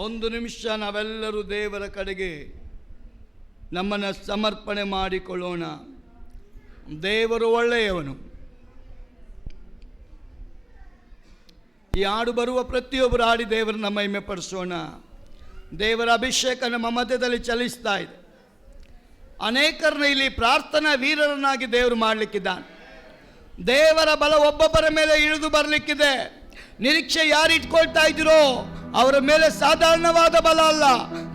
ಒಂದು ನಿಮಿಷ ನಾವೆಲ್ಲರೂ ದೇವರ ಕಡೆಗೆ ನಮ್ಮನ್ನು ಸಮರ್ಪಣೆ ಮಾಡಿಕೊಳ್ಳೋಣ. ದೇವರು ಒಳ್ಳೆಯವನು. ಈ ಹಾಡು ಬರುವ ಪ್ರತಿಯೊಬ್ಬರು ಹಾಡಿ ದೇವರನ್ನ ಮಹಿಮೆ ಪಡಿಸೋಣ. ದೇವರ ಅಭಿಷೇಕ ನಮ್ಮ ಮಧ್ಯದಲ್ಲಿ ಚಲಿಸ್ತಾ ಇದೆ. ಅನೇಕರನ್ನ ಇಲ್ಲಿ ಪ್ರಾರ್ಥನಾ ವೀರರನ್ನಾಗಿ ದೇವರು ಮಾಡಲಿಕ್ಕಿದ್ದಾನೆ. ದೇವರ ಬಲ ಒಬ್ಬೊಬ್ಬರ ಮೇಲೆ ಇಳಿದು ಬರಲಿಕ್ಕಿದೆ. ನಿರೀಕ್ಷೆ ಯಾರು ಇಟ್ಕೊಳ್ತಾ ಇದ್ದೀರೋ ಅವರ ಮೇಲೆ ಸಾಧಾರಣವಾದ ಬಲ ಅಲ್ಲ,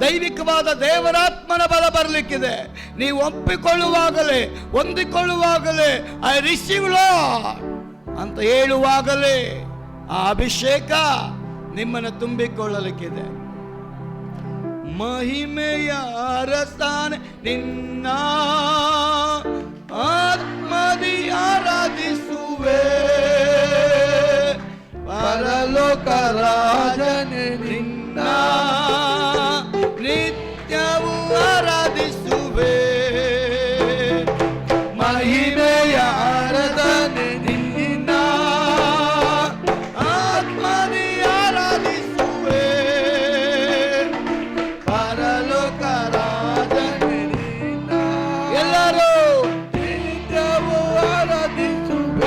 ದೈವಿಕವಾದ ದೇವರಾತ್ಮನ ಬಲ ಬರಲಿಕ್ಕಿದೆ. ನೀವು ಒಪ್ಪಿಕೊಳ್ಳುವಾಗಲೇ, ಹೊಂದಿಕೊಳ್ಳುವಾಗಲೇ ಐ ರಿಸೀವ್ ಲಾರ್ಡ್ ಅಂತ ಹೇಳುವಾಗಲೇ ಆ ಅಭಿಷೇಕ ನಿಮ್ಮನ್ನು ತುಂಬಿಕೊಳ್ಳಲಿಕ್ಕಿದೆ. ಮಹಿಮೆಯ ಅರಸನೆ ನಿನ್ನ ಆತ್ಮದಿ ಆರಾಧಿಸುವೆ, ಪರಲೋಕ ರಾಜನೆ ನಿನ್ನ ನಿತ್ಯವೂ ಆರಾಧಿಸುವೆ. ಮಹಿಮೆಯ ಅರಸನೆ ನಿನ್ನ ಆತ್ಮದಿ ಆರಾಧಿಸುವೆ, ಪರಲೋಕ ರಾಜನೆ ನಿನ್ನ ಎಲ್ಲರೂ ನಿತ್ಯವೂ ಆರಾಧಿಸುವೆ.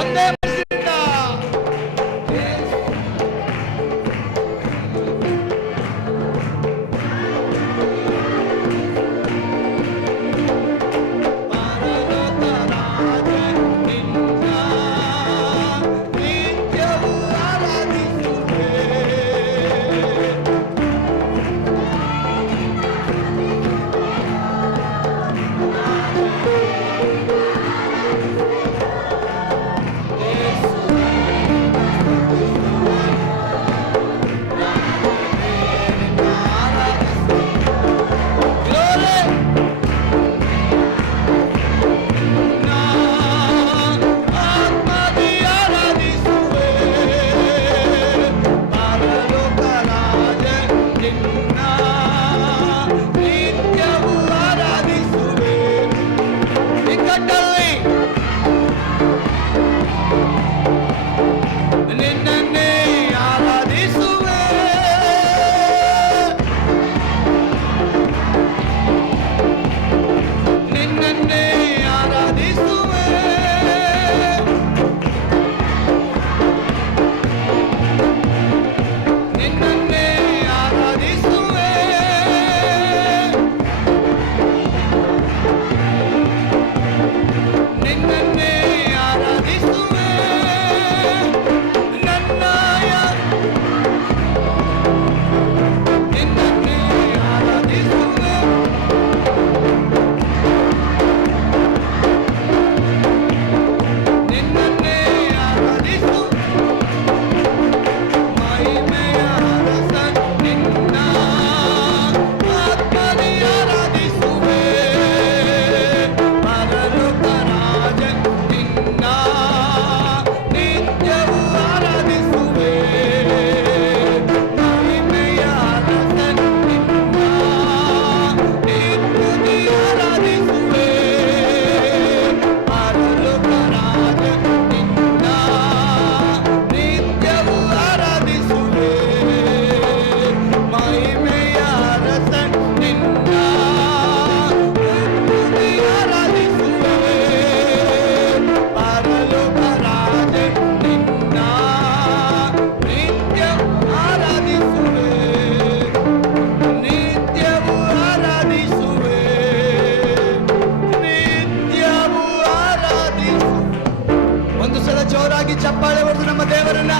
ಚಪ್ಪಾಳೆ ಹೊಡೆದು ನಮ್ಮ ದೇವರನ್ನ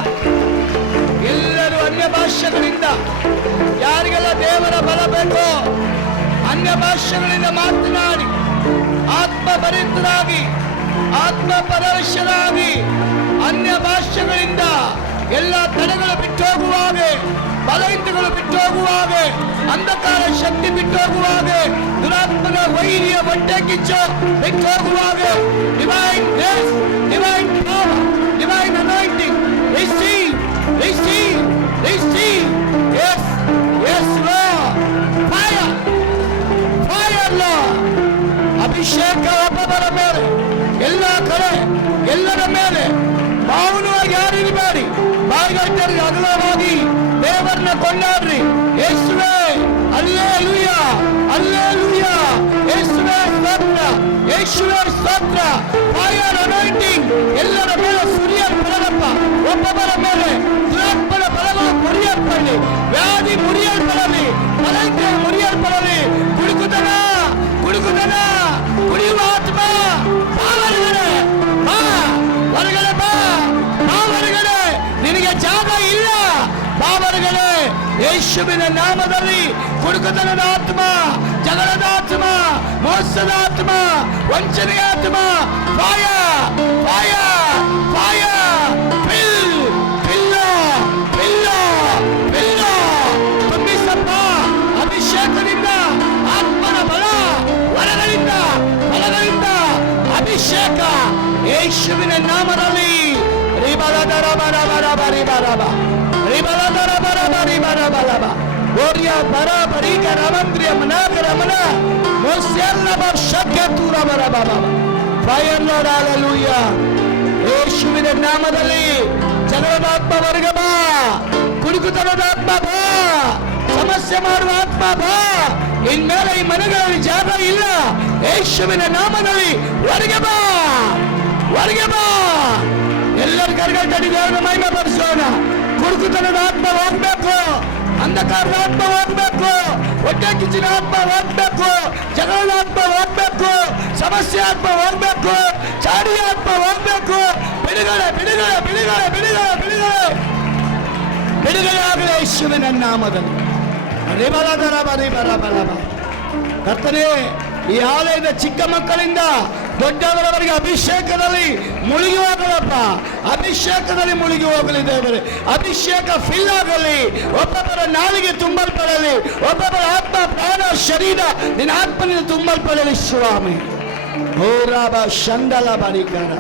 ಎಲ್ಲರೂ ಅನ್ಯ ಭಾಷೆಗಳಿಂದ, ಯಾರಿಗೆಲ್ಲ ದೇವರ ಬಲ ಬೇಕೋ ಅನ್ಯ ಭಾಷೆಗಳಿಂದ ಮಾತನಾಡಿ ಆತ್ಮಭರಿತರಾಗಿ, ಆತ್ಮಪರವಶರಾಗಿ, ಅನ್ಯ ಭಾಷೆಗಳಿಂದ ಎಲ್ಲ ತಡೆಗಳು ಬಿಟ್ಟೋಗುವಾಗೆ, ಬಲಹಿಂದಗಳು ಬಿಟ್ಟೋಗುವಾಗೆ, ಅಂಧಕಾರ ಶಕ್ತಿ ಬಿಟ್ಟೋಗುವಾಗೆ, ದುರಾತ್ಮನ ವೈರ್ಯ ಹೊಟ್ಟೆ ಕಿಚ್ಚು ಬಿಟ್ಟೋಗುವಾಗೆ, divine grace, divine power, divine anointing, receive, receive, receive. Yes, yes Lord. Fire, fire Lord. ಅಭಿಷೇಕ ಒಬ್ಬೊಬ್ಬರ ಮೇಲೆ, ಎಲ್ಲ ಕಡೆ, ಎಲ್ಲರ ಮೇಲೆ ಮೌನವಾಗಿ ಯಾರಿರಬೇಡಿ, ಬಾಯಿಗಟ್ಟರಿಗೆ ಅಗಲವಾಗಿ ದೇವರನ್ನ ಕೊಂಡಾಡ್ರಿ. ಯೇಸುವೇ ಯೇಸುವೇ ಸ್ತೋತ್ರ. ಫೈರ್ ಅನಾಯಿಂಟಿಂಗ್ ಎಲ್ಲರ ಮೇಲೆ ಸುರಿಯಲ್ಪಡಲಪ್ಪ. ಒಬ್ಬೊಬ್ಬರ ಮೇಲೆ ದುರಾತ್ಮನ ಬಲಗಳು ಮುರಿಯಲ್ಪಡಲಿ, ವ್ಯಾಧಿ ಮುರಿಯಲ್ಪಡಲಿ, ಬಲಂತೆ ಮುರಿಯಲ್ಪಡಲಿ. ಕುಡುಕುತನ ಕುಡುಕುತನ ಕುಡಿಯುವ ಆತ್ಮ ಬಾ ಹೊರಗಡೆ, ಬಾ ಹೊರಗಡೆ, ಬಾ ಬಾ ಹೊರಗಡೆ. ನಿನಗೆ ಜಾಗ ಇಲ್ಲ, ಬಾ ಹೊರಗಡೆ. ಯೇಸುವಿನ ನಾಮದಲ್ಲಿ ಕುಡುಕತನದ ಆತ್ಮ, ಜಗಳದ ಆತ್ಮ, ಮೋಸದ ಆತ್ಮ, ವಂಚನೆಯ ಆತ್ಮ, ಫಾಯ ಫಾಯ ಫಾಯ ಫಿಲ್ ಫಿಲ್ಲ ಫಿಲ್ಲ ಫಿಲ್ಲ ತುಂಬಿಸಪ್ಪ. ಅಭಿಷೇಕದಿಂದ ಆತ್ಮನ ಬಲ, ವರಗಳಿಂದ ಬಲಗಳಿಂದ ಅಭಿಷೇಕ ಯೇಸುವಿನ ನಾಮದಲ್ಲಿ. ರಿಬಲದರ ಬರ ಬರ ಬರಿ ಬರಬ ರಿಬಲದರ ಬರ ಬರಿ ಬರ ಬಲಬ ಗೋರಿಯ ಬರ ಬರೀಕ ರಮಂದ್ರಿಯ ಮನಾಗರ ಮನ ಮೋಸ್ಯಲ್ಲ ಶಕ್ಯ ತೂರ ಬರ ಬಾಬಾ. Fire lord hallelujah. ಯೇಸುವಿನ ನಾಮದಲ್ಲಿ ಜಗಳದ ಆತ್ಮ ಹೊರಗೆ ಬಾ, ಕುಡುಕುತನದ ಆತ್ಮ ಬಾ, ಸಮಸ್ಯೆ ಮಾಡುವ ಆತ್ಮ ಬಾ. ಇನ್ಮೇಲೆ ಈ ಮನೆಗಳಲ್ಲಿ ಜಾಗ ಇಲ್ಲ. ಯೇಸುವಿನ ನಾಮದಲ್ಲಿ ಹೊರಗೆ ಬಾ, ಹೊರಗೆ ಬಾ. ಎಲ್ಲರ ಕರ್ಗಳು ತಡಿ ದೇವರ ಮಹಿಮೆ ಪಡಿಸೋಣ. ಕುಡುಕುತನದ ಆತ್ಮ ಹೋಗ್ಬೇಕು, ಅಂಧಕಾರದ ಆತ್ಮ ಹೋಗ್ಬೇಕು, ಹೊಟ್ಟೆ ಕಿಚ್ಚಿನ ಆತ್ಮ ಹೋಗ್ಬೇಕು, ಜಗಳದ ಆತ್ಮ ಹೋಗ್ಬೇಕು, ಸಮಸ್ಯೆ ಆತ್ಮ ಹೋಗ್ಬೇಕು, ಚಾಡಿ ಆತ್ಮ ಹೋಗ್ಬೇಕು. ಬಿಡುಗಡೆ ಬಿಡುಗಡೆ ಬಿಡುಗಡೆ ಬಿಡುಗಡೆ ಬಿಡುಗಡೆ ಬಿಡುಗಡೆ ಆಗಲಿ ಯೇಸುವಿನ ನಾಮದಲ್ಲಿ. ರಿಬಲದರ ಬರಿ ಬರ ಬಲಬ. ಕರ್ತನೇ, ಈ ಆಲಯದ ಚಿಕ್ಕ ಮಕ್ಕಳಿಂದ ದೊಡ್ಡವರವರೆಗೆ ಅಭಿಷೇಕದಲ್ಲಿ ಮುಳುಗಿ ಹೋಗಲಪ್ಪ, ಅಭಿಷೇಕದಲ್ಲಿ ಮುಳುಗಿ ಹೋಗಲಿ ದೇವರೇ. ಅಭಿಷೇಕ ಫಿಲ್ ಆಗಲಿ, ಒಬ್ಬೊಬ್ಬರ ನಾಲಿಗೆ ತುಂಬಲ್ಪಡಲಿ, ಒಬ್ಬೊಬ್ಬರ ಆತ್ಮ ಪ್ರಾಣ ಶರೀರ ನಿನ್ನ ಆತ್ಮನಿಂದ ತುಂಬಲ್ಪಡಲಿ ಸ್ವಾಮಿ. ಓರಾಬ ಶಂದಲ ಬರಿಕಾರ.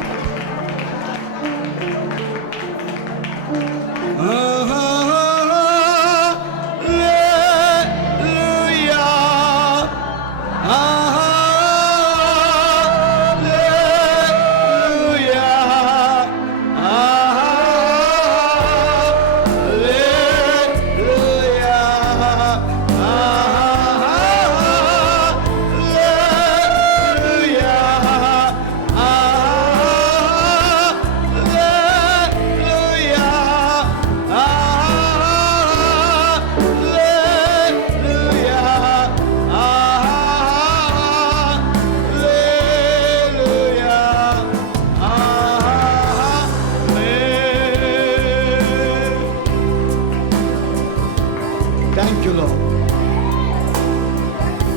Thank you Lord.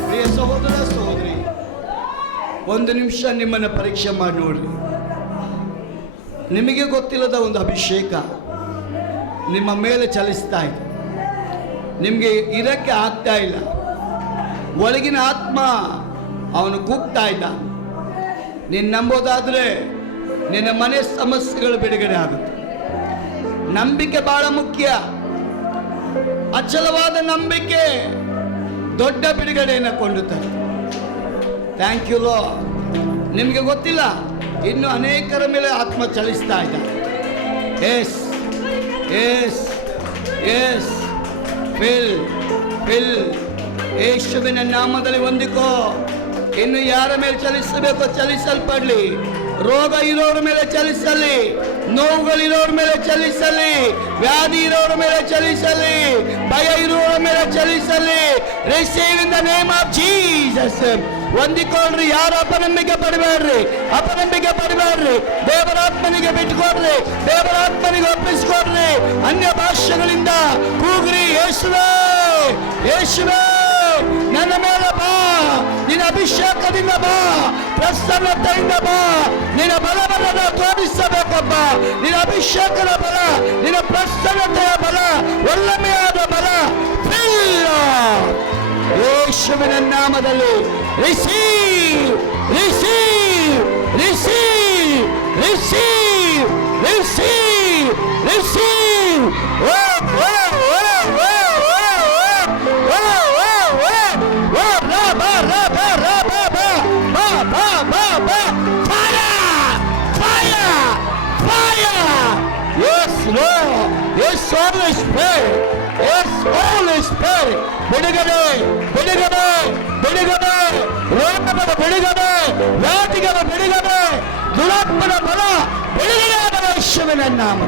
ಪ್ರಿಯ ಸಹೋದರ ಸಹೋದರಿ, ಒಂದು ನಿಮಿಷ ನಿಮ್ಮನ್ನು ಪರೀಕ್ಷೆ ಮಾಡಿ ನೋಡ್ರಿ. ನಿಮಗೆ ಗೊತ್ತಿಲ್ಲದ ಒಂದು ಅಭಿಷೇಕ ನಿಮ್ಮ ಮೇಲೆ ಚಲಿಸ್ತಾ ಇದೆ. ನಿಮಗೆ ಇರಕ್ಕೆ ಆಗ್ತಾ ಇಲ್ಲ. ಒಳಗಿನ ಆತ್ಮ ಅವನು ಕೂಗ್ತಾ ಇದ್ದ. ನೀನು ನಂಬೋದಾದ್ರೆ ನಿನ್ನ ಮನೆ ಸಮಸ್ಯೆಗಳು ಬಿಡುಗಡೆ ಆಗುತ್ತೆ. ನಂಬಿಕೆ ಬಹಳ ಮುಖ್ಯ. ಅಚಲವಾದ ನಂಬಿಕೆ ದೊಡ್ಡ ಬಿಡುಗಡೆಯನ್ನು ಕೊಂಡುತ್ತದೆ. Thank you Lord. ನಿಮಗೆ ಗೊತ್ತಿಲ್ಲ, ಇನ್ನು ಅನೇಕರ ಮೇಲೆ ಆತ್ಮ ಚಲಿಸ್ತಾ ಇದ್ದಾರೆ. Yes yes yes fill fill. ಯೇಸುವಿನ ನಾಮದಲ್ಲಿ ಹೊಂದಿಕೋ. ಇನ್ನು ಯಾರ ಮೇಲೆ ಚಲಿಸಬೇಕೋ ಚಲಿಸಲ್ಪಡಲಿ. ರೋಗ ಇರೋರ ಮೇಲೆ ಚಲಿಸಲಿ, ನೋವುಗಳಿರೋರ ಮೇಲೆ ಚಲಿಸಲಿ, ವ್ಯಾಧಿ ಇರೋರ ಮೇಲೆ ಚಲಿಸಲಿ, ಭಯ ಇರೋರ ಮೇಲೆ ಚಲಿಸಲಿ. Receive in the name of Jesus. ಹೊಂದಿಕೊಳ್ಳ್ರಿ. ಯಾರು ಅಪನಂಬಿಕೆ ಪಡಬೇಡ್ರಿ, ಅಪನಂಬಿಕೆ ಪಡಬೇಡ್ರಿ. ದೇವರಾತ್ಮನಿಗೆ ಬಿಟ್ಟುಕೊಡ್ರಿ, ದೇವರಾತ್ಮನಿಗೆ ಒಪ್ಪಿಸಿಕೊಡ್ರಿ. ಅನ್ಯ ಭಾಷೆಗಳಿಂದ ಕೂಗ್ರಿ, ಯೇಸುವೇ ಯೇಸುವೇ ನನ್ನ ಮೇಲೆ ಬಾ, ನಿನ್ನ ಅಭಿಷೇಕದಿಂದ ಬಾ, ಪ್ರಸನ್ನತೆಯಿಂದ ಬಾ. ನಿನ್ನ ಬಲವನ್ನು ತೋರಿಸಬೇಕಪ್ಪ. ನಿನ್ನ ಅಭಿಷೇಕದ ಬಲ, ನಿನ್ನ ಪ್ರಸನ್ನತೆಯ ಬಲ, ಒಳ್ಳೆಮೆಯಾದ ಬಲ ಯೇಸುವಿನ ನಾಮದಲ್ಲಿ receive receive receive receive receive receive. Yes, Lord. Yes, Holy Spirit. Yes, Holy Spirit. ಬಿಡುಗಡೆ ಬಿಡುಗಡೆ ಬಿಡುಗಡೆ, ರೋಗದ ಬಿಡುಗಡೆ, ವ್ಯಾಧಿಗಳ ಬಿಡುಗಡೆ, ದುರಾತ್ಮನ ಬಲ ಬಿಡುಗಡೆ ಆಗಲು ಯೇಸುವಿನ ನಾಮ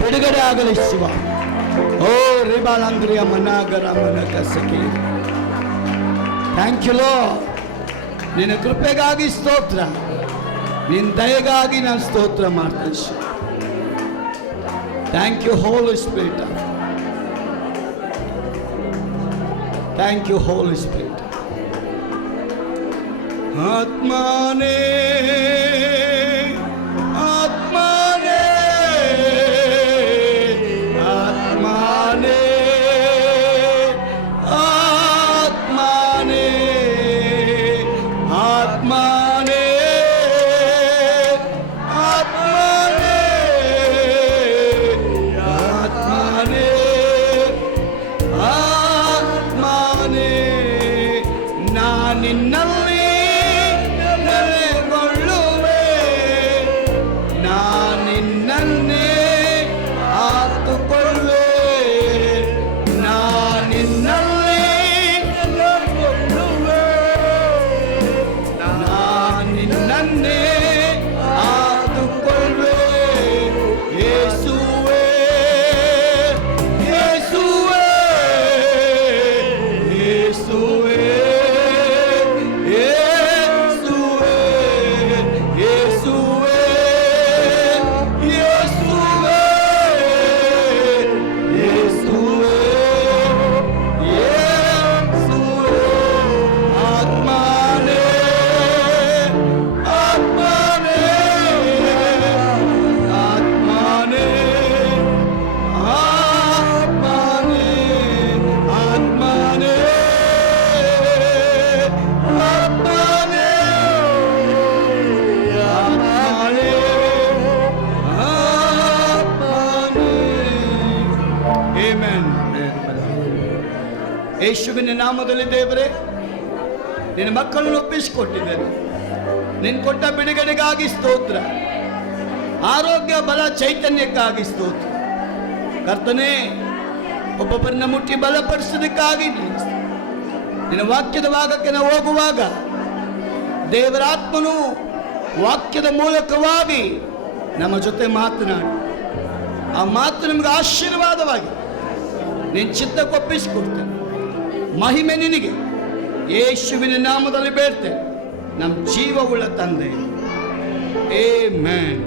ಬಿಡುಗಡೆ ಆಗಲಿ ಶಿವ. ಓ ರಿಬಾಲಂದ್ರಿಯ ಮನಾಗರ ಮನಕ ಸಖಿ. Thank you Lord. ನಿನ್ನ ಕೃಪೆಗಾಗಿ ಸ್ತೋತ್ರ, ನಿನ್ನ ದಯೆಗಾಗಿ ನಾನು ಸ್ತೋತ್ರ ಮಾಡ್ತೇನೆ. Thank you Holy Spirit. Thank you Holy Spirit. ಆತ್ಮನೇ ಆತ್ಮನೇ ಆತ್ಮನೇ ಆತ್ಮನೇ ಆತ್ಮನೇ ಆತ್ಮನೇ ಆತ್ಮನೇ ಆತ್ಮನೇ ನಾನಿನ್ನಲ್ಲಿ ನೆಲೆಗೊಳ್ಳುವೆ, ನಾನಿನ್ನನ್ನೇ ಆತುಕೊಳ್ಳುವೆ, ನಾನಿನ್ನಲ್ಲಿ ನೆಲೆಗೊಳ್ಳುವೆ, ನಾನಿನ್ನನ್ನೇ ಆತುಕೊಳ್ಳುವೆ. ಯೇಸುವೇ ಯೇಸುವೇ ಯೇಸುವೇ ಯೇಸುವೇ ಯೇಸುವೇ ಯೇಸುವೇ ಯೇಸುವೇ ಯೇಸುವೇ. ಆತ್ಮನೇ ಆತ್ಮನೇ ಆತ್ಮನೇ ಆತ್ಮನೇ ಆತ್ಮನೇ ಆತ್ಮನೇ ಆತ್ಮನೇ ಆತ್ಮನೇ. ಆಮೆನ್. ಯೇಸುವಿನ ನಾಮದಲ್ಲಿ ದೇವರೇ, ನಿನ್ನ ಮಕ್ಕಳನ್ನು ಒಪ್ಪಿಸಿಕೊಟ್ಟಿದ್ದೇನೆ. ನಿನ್ನ ಕೊಟ್ಟ ಬಿಡುಗಡೆಗಾಗಿ ಸ್ತೋತ್ರ, ಆರೋಗ್ಯ ಬಲ ಚೈತನ್ಯಕ್ಕಾಗಿ ಸ್ತೋತ್ರ. ಕರ್ತನೇ, ಒಬ್ಬೊಬ್ಬರನ್ನ ಮುಟ್ಟಿ ಬಲಪಡಿಸೋದಕ್ಕಾಗಿ ನಿನ್ನ ವಾಕ್ಯದ ಭಾಗಕ್ಕೆ ನಾವು ಹೋಗುವಾಗ ದೇವರ ಆತ್ಮನು ವಾಕ್ಯದ ಮೂಲಕವಾಗಿ ನಮ್ಮ ಜೊತೆ ಮಾತನಾಡಿ, ಆ ಮಾತು ನಮಗೆ ಆಶೀರ್ವಾದವಾಗಿ ನಿನ್ನ ಚಿತ್ತಕ್ಕೊಪ್ಪಿಸಿಕೊಡ್ತೇನೆ. ಮಹಿಮೆ ನಿನಗೆ. ಯೇಸುವಿನ ನಾಮದಲ್ಲಿ ಬೇಡ್ತೇನೆ, ನಮ್ಮ ಜೀವವುಳ್ಳ ತಂದೆ. ಆಮೆನ್.